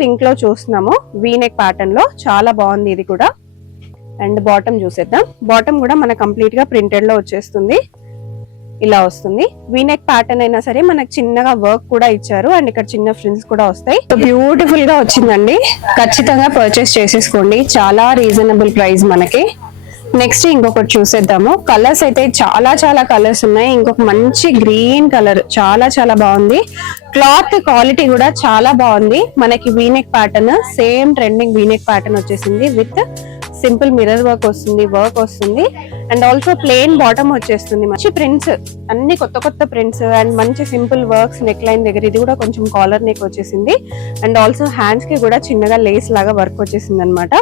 Pink లో చూస్తున్నాము V-neck pattern లో చాలా బాగుంది ఇది కూడా. అండ్ బాటమ్ చూసేద్దాం. బాటమ్ కూడా మన కంప్లీట్ గా ప్రింటెడ్ లో వచ్చేస్తుంది. ఇలా వస్తుంది. వీనెక్ ప్యాటర్న్ అయినా సరే మనకు చిన్నగా వర్క్ కూడా ఇచ్చారు అండ్ ఇక్కడ చిన్న ఫ్రిల్స్ కూడా వస్తాయి. బ్యూటిఫుల్ గా వచ్చిందండి. ఖచ్చితంగా పర్చేస్ చేసేసుకోండి. చాలా రీజనబుల్ ప్రైస్ మనకి. నెక్స్ట్ ఇంకొకటి చూసేద్దాము. కలర్స్ అయితే చాలా కలర్స్ ఉన్నాయి. ఇంకొక మంచి గ్రీన్ కలర్ చాలా బాగుంది. క్లాత్ క్వాలిటీ కూడా చాలా బాగుంది. మనకి V-neck pattern same trending V-neck pattern వచ్చేసింది విత్ సింపుల్ మిర్రర్ వర్క్ వస్తుంది అండ్ ఆల్సో ప్లెయిన్ బాటమ్ వచ్చేస్తుంది. మంచి ప్రింట్స్, అన్ని కొత్త ప్రింట్స్ అండ్ మంచి సింపుల్ వర్క్స్. నెక్ లైన్ దగ్గర ఇది కూడా కొంచెం కాలర్ నెక్ వచ్చేసింది అండ్ ఆల్సో హ్యాండ్స్ కి కూడా చిన్నగా లేస్ లాగా వర్క్ వచ్చేసింది అనమాట.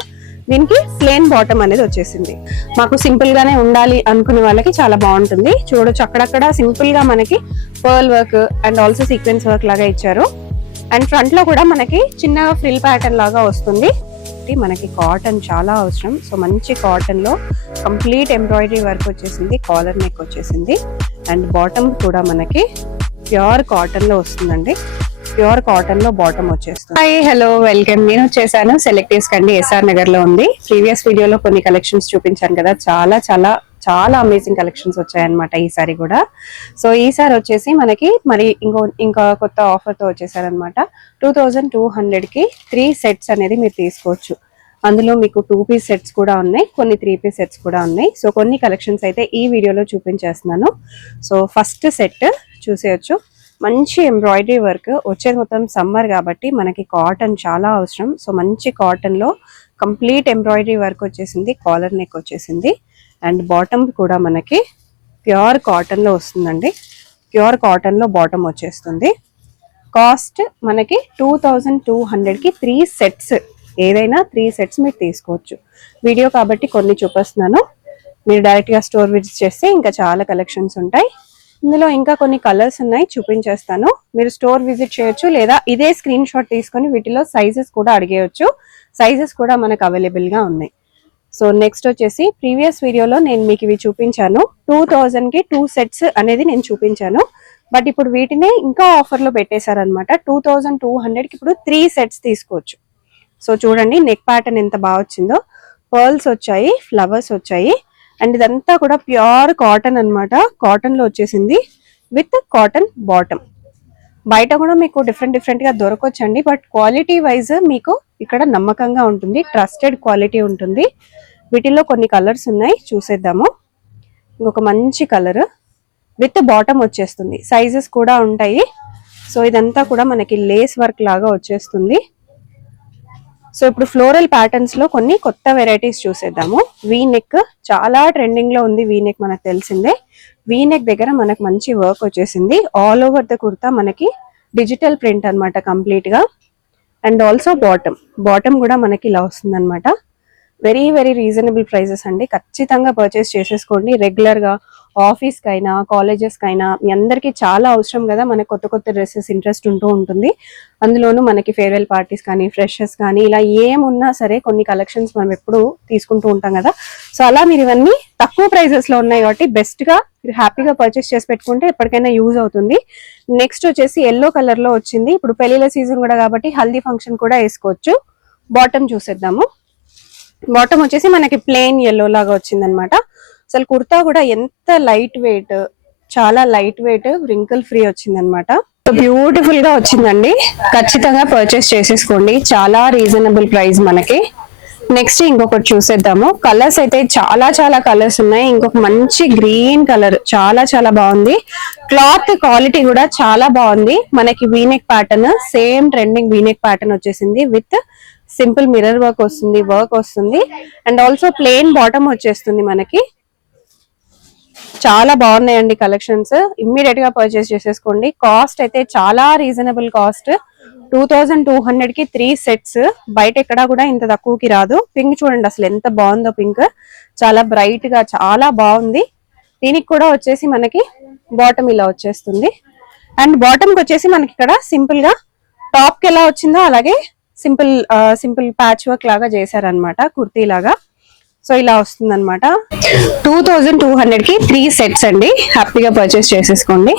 దీనికి ప్లెయిన్ బాటమ్ అనేది వచ్చేసింది. మాకు సింపుల్ గానే ఉండాలి అనుకునే వాళ్ళకి చాలా బాగుంటుంది. చూడొచ్చు అక్కడక్కడ సింపుల్ గా మనకి pearl work and also sequence work లాగా ఇచ్చారు. అండ్ ఫ్రంట్ లో కూడా మనకి చిన్నగా ఫ్రిల్ ప్యాటర్న్ లాగా వస్తుంది. మనకి కాటన్ చాలా అవసరం. సో మంచి కాటన్ లో కంప్లీట్ ఎంబ్రాయిడరీ వర్క్ వచ్చేసింది. కాలర్ నెక్ వచ్చేసింది అండ్ బాటమ్ కూడా మనకి ప్యూర్ కాటన్ లో వస్తుందండి. ప్యూర్ కాటన్ లో బాటమ్ వచ్చేస్తుంది. Hi hello welcome. నేను వచ్చేసాను సెలెక్టివ్స్ కండి, ఎస్ఆర్ నగర్ లో ఉంది. ప్రీవియస్ వీడియోలో కొన్ని కలెక్షన్స్ చూపించాను కదా, చాలా అమేజింగ్ కలెక్షన్స్ వచ్చాయన్నమాట ఈసారి కూడా. సో ఈసారి వచ్చేసి మనకి మరి ఇంకా కొత్త ఆఫర్ తో వచ్చేసారనమాట. 2200 కి 3 సెట్స్ అనేది మీరు తీసుకోవచ్చు. అందులో మీకు 2 పీస్ సెట్స్ కూడా ఉన్నాయి, కొన్ని 3 పీస్ సెట్స్ కూడా ఉన్నాయి. సో కొన్ని కలెక్షన్స్ అయితే ఈ వీడియోలో చూపించేస్తున్నాను. సో ఫస్ట్ సెట్ చూసేయచ్చు. మంచి ఎంబ్రాయిడరీ వర్క్ వచ్చేది. మొత్తం సమ్మర్ కాబట్టి మనకి కాటన్ చాలా అవసరం. సో మంచి కాటన్ లో కంప్లీట్ ఎంబ్రాయిడరీ వర్క్ వచ్చేసింది. కాలర్ నెక్ వచ్చేసింది అండ్ బాటమ్ కూడా మనకి ప్యూర్ కాటన్ లో వస్తుందండి. ప్యూర్ కాటన్ లో బాటమ్ వచ్చేస్తుంది. కాస్ట్ మనకి 2200 కి 3 సెట్స్. ఏదైనా 3 సెట్స్ మీరు తీసుకోవచ్చు. వీడియో కాబట్టి కొన్ని చూపిస్తున్నాను. మీరు డైరెక్ట్ గా స్టోర్ విజిట్ చేస్తే ఇంకా చాలా కలెక్షన్స్ ఉంటాయి. ఇందులో ఇంకా కొన్ని కలర్స్ ఉన్నాయి, చూపించేస్తాను. మీరు స్టోర్ విజిట్ చేయొచ్చు లేదా ఇదే స్క్రీన్ షాట్ తీసుకొని వీటిలో సైజెస్ కూడా అడిగేయచ్చు. సైజెస్ కూడా మనకు అవైలబుల్ గా ఉన్నాయి. సో నెక్స్ట్ వచ్చేసి ప్రీవియస్ వీడియోలో నేను మీకు ఇవి చూపించాను. 2000 కి 2 సెట్స్ అనేది నేను చూపించాను. బట్ ఇప్పుడు వీటిని ఇంకా ఆఫర్ లో పెట్టేశారనమాట. 2200 కి ఇప్పుడు 3 సెట్స్ తీసుకోవచ్చు. సో చూడండి నెక్ ప్యాటర్న్ ఎంత బాగా వచ్చిందో. పర్ల్స్ వచ్చాయి, ఫ్లవర్స్ వచ్చాయి అండ్ ఇదంతా కూడా ప్యూర్ కాటన్ అనమాట. కాటన్ లో వచ్చేసింది విత్ కాటన్ బాటమ్. బయట కూడా మీకు డిఫరెంట్ గా దొరకొచ్చండి. బట్ క్వాలిటీ వైజ్ మీకు ఇక్కడ నమ్మకంగా ఉంటుంది, ట్రస్టెడ్ క్వాలిటీ ఉంటుంది. వీటిల్లో కొన్ని కలర్స్ ఉన్నాయి, చూసేద్దాము. ఇంకొక మంచి కలర్ విత్ బాటమ్ వచ్చేస్తుంది. సైజెస్ కూడా ఉంటాయి. సో ఇదంతా కూడా మనకి లేస్ వర్క్ లాగా వచ్చేస్తుంది. సో ఇప్పుడు ఫ్లోరల్ ప్యాటర్న్స్ లో కొన్ని కొత్త వెరైటీస్ చూసేద్దాము. వీ నెక్ చాలా ట్రెండింగ్ లో ఉంది. వీ నెక్ మనకు తెలిసిందే. వీ నెక్ దగ్గర మనకు మంచి వర్క్ వచ్చేసింది. ఆల్ ఓవర్ ద కుర్తా మనకి డిజిటల్ ప్రింట్ అనమాట కంప్లీట్ గా. అండ్ ఆల్సో బాటమ్ కూడా మనకి ఇలా వస్తుంది అనమాట. వెరీ రీజనబుల్ ప్రైజెస్ అండి. ఖచ్చితంగా పర్చేస్ చేసేసుకోండి. రెగ్యులర్ గా ఆఫీస్ కైనా కాలేజెస్ కైనా మీ అందరికి చాలా అవసరం కదా. మనకి కొత్త డ్రెస్సెస్ ఇంట్రెస్ట్ ఉంటూ ఉంటుంది. అందులోనూ మనకి ఫేర్వెల్ పార్టీస్ కానీ ఫ్రెషర్స్ కానీ ఇలా ఏమున్నా సరే కొన్ని కలెక్షన్స్ మనం ఎప్పుడు తీసుకుంటూ ఉంటాం కదా. సో అలా మీరు ఇవన్నీ తక్కువ ప్రైజెస్ లో ఉన్నాయి కాబట్టి బెస్ట్ గా మీరు హ్యాపీగా పర్చేస్ చేసి పెట్టుకుంటే ఎప్పటికైనా యూజ్ అవుతుంది. నెక్స్ట్ వచ్చేసి ఎల్లో కలర్ లో వచ్చింది. ఇప్పుడు పెళ్లిళ్ళ సీజన్ కూడా కాబట్టి హల్దీ ఫంక్షన్ కూడా వేసుకోవచ్చు. బాటమ్ చూసేద్దాము. బాటమ్ వచ్చేసి మనకి ప్లెయిన్ ఎల్లో లాగా వచ్చింది అనమాట. అసలు కుర్తా కూడా ఎంత లైట్ వెయిట్, చాలా లైట్ వెయిట్, రింకిల్ ఫ్రీ వచ్చింది అనమాట. బ్యూటిఫుల్ గా వచ్చిందండి. ఖచ్చితంగా పర్చేస్ చేసేసుకోండి. చాలా రీజనబుల్ ప్రైస్ మనకి. నెక్స్ట్ ఇంకొకటి చూసేద్దాము. కలర్స్ అయితే చాలా కలర్స్ ఉన్నాయి. ఇంకొక మంచి గ్రీన్ కలర్ చాలా బాగుంది. క్లాత్ క్వాలిటీ కూడా చాలా బాగుంది. మనకి V-neck pattern same trending V-neck pattern వచ్చేసింది విత్ సింపుల్ మిర్రర్ వర్క్ వస్తుంది అండ్ ఆల్సో ప్లెయిన్ బాటమ్ వచ్చేస్తుంది మనకి. చాలా బాగున్నాయండి కలెక్షన్స్. ఇమ్మీడియట్ గా పర్చేస్ చేసేసుకోండి. కాస్ట్ అయితే చాలా రీజనబుల్ కాస్ట్. 2200 కి 3 సెట్స్. బయట ఎక్కడా కూడా ఇంత తక్కువకి రాదు. పింక్ చూడండి అసలు ఎంత బాగుందో. పింక్ చాలా బ్రైట్ గా చాలా బాగుంది. దీనికి కూడా వచ్చేసి మనకి బాటమ్ ఇలా వచ్చేస్తుంది. అండ్ బాటమ్ కి వచ్చేసి మనకి ఇక్కడ సింపుల్ గా టాప్ కి ఎలా వచ్చిందో అలాగే సింపుల్ ప్యాచ్ వర్క్ లాగా చేశారనమాట, కుర్తీ లాగా. సో ఇలా వస్తుంది అనమాట. 2200 కి 3 సెట్స్ అండి. హ్యాపీగా పర్చేస్ చేసేసుకోండి.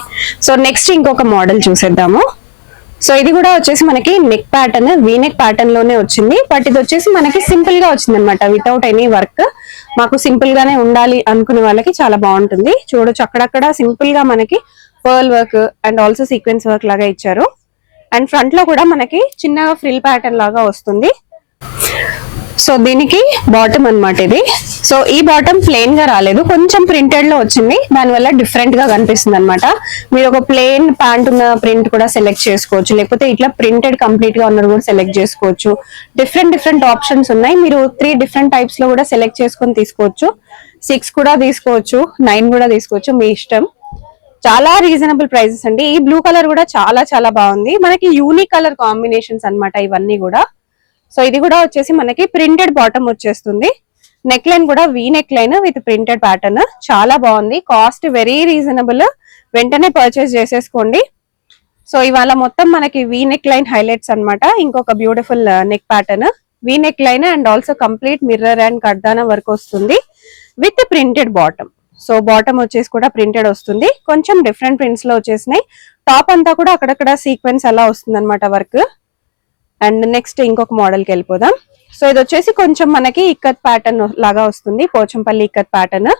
సో నెక్స్ట్ ఇంకొక మోడల్ చూసేద్దాము. సో ఇది కూడా వచ్చేసి మనకి neck pattern, V neck pattern లోనే వచ్చింది. బట్ ఇది వచ్చేసి మనకి సింపుల్ గా వచ్చింది అనమాట, వితౌట్ ఎనీ వర్క్. మాకు సింపుల్ గానే ఉండాలి అనుకునే వాళ్ళకి చాలా బాగుంటుంది. చూడొచ్చు అక్కడక్కడ సింపుల్ గా మనకి pearl work and also sequence work లాగా ఇచ్చారు. అండ్ ఫ్రంట్ లో కూడా మనకి చిన్నగా ఫ్రిల్ ప్యాటర్న్ లాగా వస్తుంది. సో దీనికి బాటమ్ అన్నమాట ఇది. సో ఈ బాటమ్ ప్లెయిన్ గా రాలేదు, కొంచెం ప్రింటెడ్ లో వచ్చింది, దానివల్ల డిఫరెంట్ గా కనిపిస్తుంది అనమాట. మీరు ఒక ప్లెయిన్ ప్యాంట్ ఉన్న ప్రింట్ కూడా సెలెక్ట్ చేసుకోవచ్చు, లేకపోతే ఇట్లా ప్రింటెడ్ కంప్లీట్ గా ఉన్నది కూడా సెలెక్ట్ చేసుకోవచ్చు. డిఫరెంట్ ఆప్షన్స్ ఉన్నాయి. మీరు 3 డిఫరెంట్ టైప్స్ లో కూడా సెలెక్ట్ చేసుకొని తీసుకోవచ్చు. 6 కూడా తీసుకోవచ్చు, 9 కూడా తీసుకోవచ్చు, మీ ఇష్టం. చాలా రీజనబుల్ ప్రైసెస్ అండి. ఈ బ్లూ కలర్ కూడా చాలా బాగుంది. మనకి యూనిక్ కలర్ కాంబినేషన్స్ అన్నమాట ఇవన్నీ కూడా. సో ఇది కూడా వచ్చేసి మనకి ప్రింటెడ్ బాటమ్ వచ్చేస్తుంది. నెక్ లైన్ కూడా V neck line with printed pattern, చాలా బాగుంది. కాస్ట్ వెరీ రీజనబుల్, వెంటనే పర్చేస్ చేసేసుకోండి. సో ఇవాళ మొత్తం మనకి వీ నెక్ లైన్ హైలైట్స్ అన్నమాట. ఇంకొక beautiful neck pattern, V neck line and also complete mirror and kardana work వస్తుంది with printed bottom. So bottom వచ్చేసి కూడా ప్రింటెడ్ వస్తుంది, కొంచెం డిఫరెంట్ ప్రింట్స్ లో వచ్చేసినాయి. టాప్ అంతా కూడా అక్కడక్కడ సీక్వెన్స్ అలా వస్తుంది అనమాట వర్క్. అండ్ నెక్స్ట్ ఇంకొక మోడల్ కి వెళ్ళిపోదాం. సో ఇది వచ్చేసి కొంచెం మనకి ఇక్కత్ ప్యాటర్న్ లాగా వస్తుంది, Pochampally ikat pattern.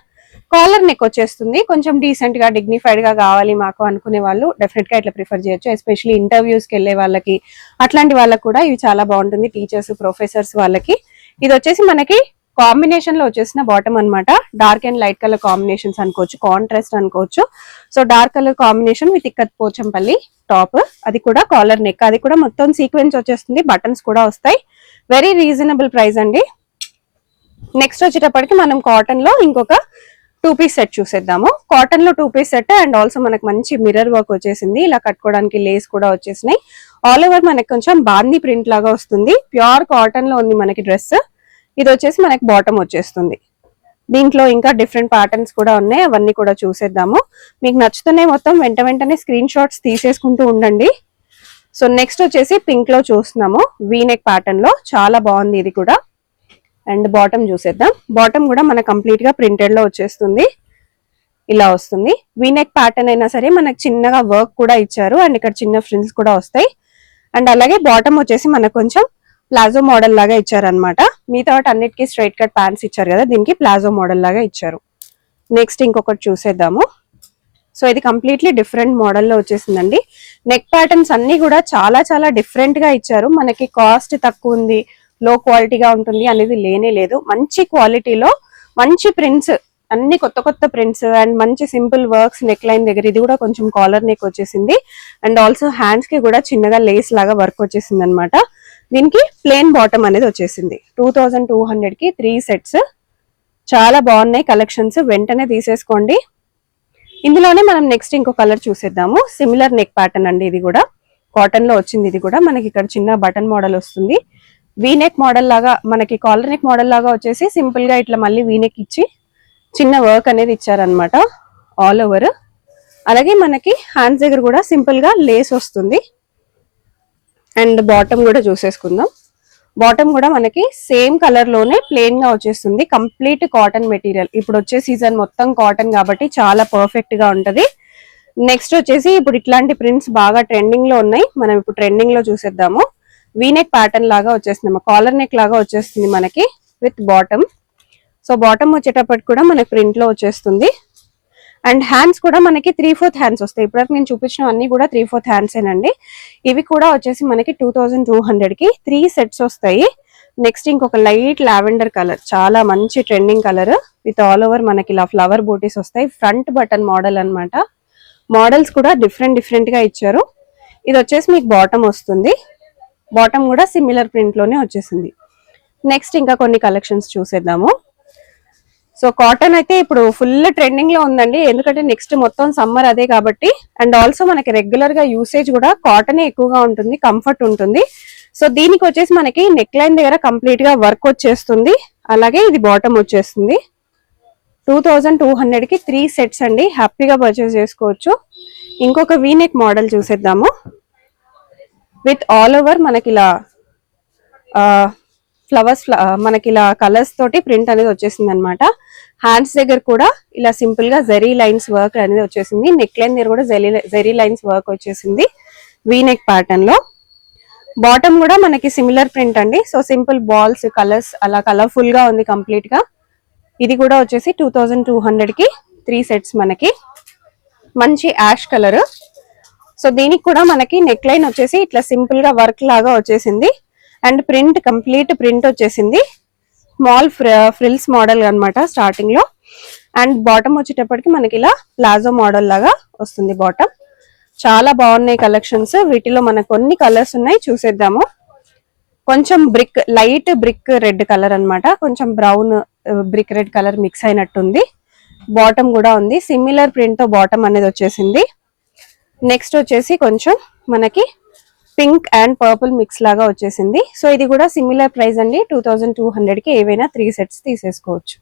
Collar neck వచ్చేస్తుంది. కొంచెం డీసెంట్ గా డిగ్నిఫైడ్ గా కావాలి మాకు అనుకునే వాళ్ళు డెఫినెట్ గా ఇట్లా ప్రిఫర్ చేయొచ్చు. ఎస్పెషల్లీ ఇంటర్వ్యూస్ కి వెళ్లే వాళ్ళకి, అట్లాంటి వాళ్ళకి కూడా ఇవి చాలా బాగుంటుంది. టీచర్స్, ప్రొఫెసర్స్ వాళ్ళకి. ఇది వచ్చేసి మనకి కాంబినేషన్ లో వచ్చేసిన బాటమ్ అన్నమాట. Dark and light colour combinations అనుకోవచ్చు, కాంట్రాస్ట్ అనుకోవచ్చు. So dark colour combination with ikat Pochampally top, అది కూడా కాలర్ నెక్, అది కూడా మొత్తం సీక్వెన్స్ వచ్చేస్తుంది, బటన్స్ కూడా వస్తాయి. వెరీ రీజనబుల్ ప్రైస్ అండి. నెక్స్ట్ వచ్చేటప్పటికి మనం కాటన్ లో ఇంకొక 2 పీస్ సెట్ చూసేద్దాము. కాటన్ లో 2 పీస్ సెట్ అండ్ ఆల్సో మనకు మంచి మిర్రర్ వర్క్ వచ్చేసింది. ఇలా కట్టుకోవడానికి లేస్ కూడా వచ్చేసినాయి. ఆల్ ఓవర్ మనకి కొంచెం బాందీ ప్రింట్ లాగా వస్తుంది. ప్యూర్ కాటన్ లో ఉంది మనకి డ్రెస్. ఇది వచ్చేసి మనకి బాటమ్ వచ్చేస్తుంది. దీంట్లో ఇంకా డిఫరెంట్ ప్యాటర్న్స్ కూడా ఉన్నాయి, అవన్నీ కూడా చూసేద్దాము. మీకు నచ్చుతున్నాయి మొత్తం వెంటనే స్క్రీన్ షాట్స్ తీసేసుకుంటూ ఉండండి. సో నెక్స్ట్ వచ్చేసి పింక్ లో చూస్తున్నాము, వీ నెక్ ప్యాటర్న్ లో, చాలా బాగుంది ఇది కూడా. అండ్ బాటమ్ చూసేద్దాం. బాటమ్ కూడా మన కంప్లీట్ గా ప్రింటెడ్ లో వచ్చేస్తుంది, ఇలా వస్తుంది. వీ నెక్ ప్యాటర్న్ అయినా సరే మనకు చిన్నగా వర్క్ కూడా ఇచ్చారు అండ్ ఇక్కడ చిన్న ఫ్రిల్స్ కూడా వస్తాయి. అండ్ అలాగే బాటమ్ వచ్చేసి మనకు కొంచెం ప్లాజో మోడల్ లాగా ఇచ్చారనమాట. మిగతా వాటి అన్నిటికీ స్ట్రైట్ కట్ ప్యాంట్స్ ఇచ్చారు కదా, దీనికి ప్లాజో మోడల్ లాగా ఇచ్చారు. నెక్స్ట్ ఇంకొకటి చూసేద్దాము. సో ఇది కంప్లీట్లీ డిఫరెంట్ మోడల్లో వచ్చేసిందండి. నెక్ ప్యాటర్న్స్ అన్ని కూడా చాలా డిఫరెంట్ గా ఇచ్చారు. మనకి కాస్ట్ తక్కువ ఉంది, లో క్వాలిటీగా ఉంటుంది అనేది లేనే లేదు. మంచి క్వాలిటీలో మంచి ప్రింట్స్, అన్ని కొత్త ప్రింట్స్ అండ్ మంచి సింపుల్ వర్క్స్ నెక్ లైన్ దగ్గర. ఇది కూడా కొంచెం కాలర్ నెక్ వచ్చేసింది అండ్ ఆల్సో హ్యాండ్స్ కి కూడా చిన్నగా లేస్ లాగా వర్క్ వచ్చేసింది అనమాట. దీనికి ప్లెయిన్ బాటమ్ అనేది వచ్చేసింది. 2200 కి 3 సెట్స్, చాలా బాగున్నాయి కలెక్షన్స్, వెంటనే తీసేసుకోండి. ఇందులోనే మనం నెక్స్ట్ ఇంకో కలర్ చూసేద్దాము. సిమిలర్ నెక్ ప్యాటర్న్ అండి, ఇది కూడా కాటన్ లో వచ్చింది. ఇది కూడా మనకి ఇక్కడ చిన్న బటన్ మోడల్ వస్తుంది. వీ నెక్ మోడల్ లాగా, మనకి కాలర్ నెక్ మోడల్ లాగా వచ్చేసి సింపుల్ గా ఇట్లా మళ్ళీ వీ నెక్ ఇచ్చి చిన్న వర్క్ అనేది ఇచ్చారనమాట ఆల్ ఓవర్. అలాగే మనకి హ్యాండ్స్ దగ్గర కూడా సింపుల్ గా లేస్ వస్తుంది. అండ్ బాటమ్ కూడా చూసేసుకుందాం. బాటమ్ కూడా మనకి సేమ్ కలర్ లోనే ప్లెయిన్ గా వచ్చేస్తుంది. Complete cotton material. ఇప్పుడు వచ్చే సీజన్ మొత్తం కాటన్ కాబట్టి చాలా పర్ఫెక్ట్ గా ఉంటది. నెక్స్ట్ వచ్చేసి ఇప్పుడు ఇట్లాంటి ప్రింట్స్ బాగా ట్రెండింగ్ లో ఉన్నాయి, మనం ఇప్పుడు ట్రెండింగ్ లో చూసేద్దాము. వీ నెక్ ప్యాటర్న్ లాగా వచ్చేస్తుంది, కాలర్ నెక్ లాగా వచ్చేస్తుంది మనకి విత్ బాటమ్. సో బాటమ్ వచ్చేటప్పటికి కూడా మనకి ప్రింట్ లో వచ్చేస్తుంది. అండ్ హ్యాండ్స్ కూడా మనకి 3/4 హ్యాండ్స్ వస్తాయి. ఇప్పటివరకు నేను చూపించిన అన్ని కూడా 3/4 హ్యాండ్స్ ఏనండి. ఇవి కూడా వచ్చేసి మనకి 2200 కి 3 సెట్స్ వస్తాయి. నెక్స్ట్ ఇంకొక లైట్ లావెండర్ కలర్, చాలా మంచి trending colour with all over మనకి ఇలా ఫ్లవర్ బూటీస్ వస్తాయి. ఫ్రంట్ బటన్ మోడల్ అన్నమాట. మోడల్స్ కూడా డిఫరెంట్ గా ఇచ్చారు. ఇది వచ్చేసి మీకు బాటమ్ వస్తుంది. బాటమ్ కూడా సిమిలర్ ప్రింట్ లోనే వచ్చేసింది. నెక్స్ట్ ఇంకా కొన్ని కలెక్షన్స్ చూసేద్దాము. సో కాటన్ అయితే ఇప్పుడు ఫుల్ ట్రెండింగ్ లో ఉందండి, ఎందుకంటే నెక్స్ట్ మొత్తం సమ్మర్ అదే కాబట్టి. అండ్ ఆల్సో మనకి రెగ్యులర్ గా యూసేజ్ కూడా కాటనే ఎక్కువగా ఉంటుంది, కంఫర్ట్ ఉంటుంది. సో దీనికి వచ్చేసి మనకి నెక్ లైన్ దగ్గర కంప్లీట్ గా వర్క్ వచ్చేస్తుంది. అలాగే ఇది బాటమ్ వచ్చేస్తుంది. 2200 కి 3 సెట్స్ అండి, హ్యాపీగా పర్చేస్ చేసుకోవచ్చు. ఇంకొక వీ నెక్ మోడల్ చూసేద్దాము. విత్ ఆల్ ఓవర్ మనకి ఇలా ఫ్లవర్స్, మనకి ఇలా కలర్స్ తోటి ప్రింట్ అనేది వచ్చేసింది అనమాట. హ్యాండ్స్ దగ్గర కూడా ఇలా సింపుల్ గా జెరీ లైన్స్ వర్క్ అనేది వచ్చేసింది. నెక్ లైన్ దగ్గర కూడా జెరీ లైన్స్ వర్క్ వచ్చేసింది. వీనెక్ ప్యాటర్న్ లో. బాటమ్ కూడా మనకి సిమిలర్ ప్రింట్ అండి. సో సింపుల్ బాల్స్ కలర్స్ అలా కలర్ఫుల్ గా ఉంది కంప్లీట్ గా. ఇది కూడా వచ్చేసి 2200 కి 3 సెట్స్ మనకి. మంచి యాష్ కలర్. సో దీనికి కూడా మనకి నెక్ లైన్ వచ్చేసి ఇట్లా సింపుల్ గా వర్క్ లాగా వచ్చేసింది. అండ్ ప్రింట్ కంప్లీట్ ప్రింట్ వచ్చేసింది. స్మాల్ ఫ్రిల్స్ మోడల్ అన్నమాట స్టార్టింగ్ లో. అండ్ బాటమ్ వచ్చేటప్పటికి మనకి ఇలా ప్లాజో మోడల్ లాగా వస్తుంది బాటమ్. చాలా బాగున్నాయి కలెక్షన్స్. వీటిలో మనకు కొన్ని కలర్స్ ఉన్నాయి, చూసేద్దాము. కొంచెం brick light brick red colour అన్నమాట, కొంచెం brown brick red colour mix అయినట్టుంది. బాటమ్ కూడా ఉంది, సిమిలర్ ప్రింట్ తో బాటమ్ అనేది వచ్చేసింది. నెక్స్ట్ వచ్చేసి కొంచెం మనకి పింక్ అండ్ పర్పుల్ మిక్స్ లాగా వచ్చేసింది. సో ఇది కూడా సిమిలర్ ప్రైస్ అండి, 2200 కి ఏవైనా 3 సెట్స్ తీసేసుకోవచ్చు.